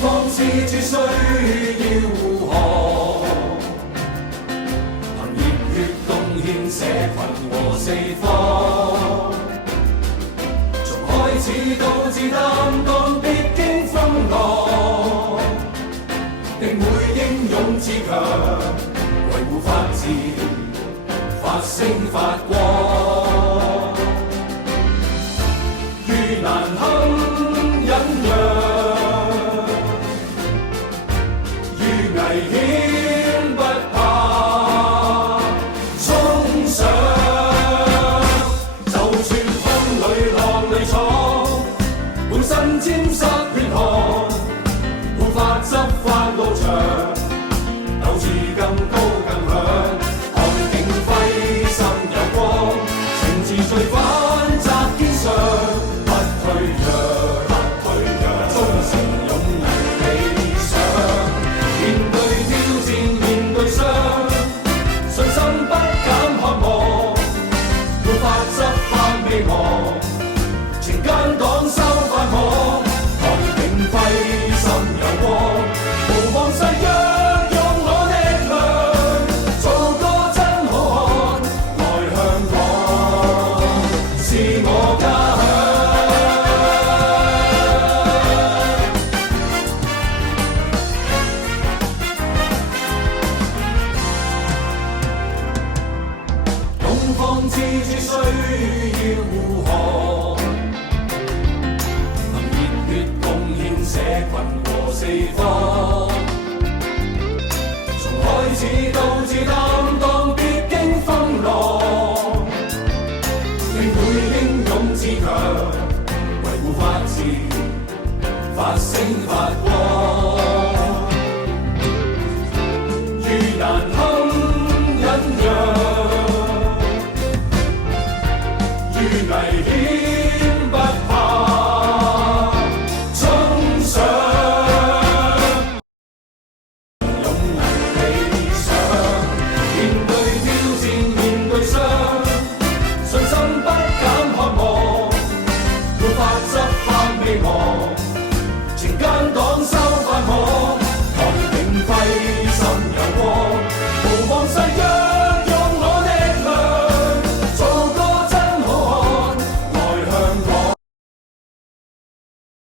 方之主需要護航，憑熱血貢獻社群和四方。從開始到至擔當必經風浪，定會英勇自強，維護法治，發聲發光。遇難堪忍讓，遇危險不怕衝上，就算風裏浪裏闖，滿身沾濕血汗，護法執法路長，鬥志更高更響，看警徽心有光，情自罪犯責肩上，不退讓，忠誠勇毅理想，面對挑戰面對傷，信心不減渴望，護法執法未忘，情間擋收法網，看警徽心有光，無望誓約用我力量，做個真好漢，愛香港是我家鄉。東方之珠需要護航，憑熱血貢獻社群和四方。從開始到至擔當必經風浪，定會英勇自強，維護法治，發聲發光。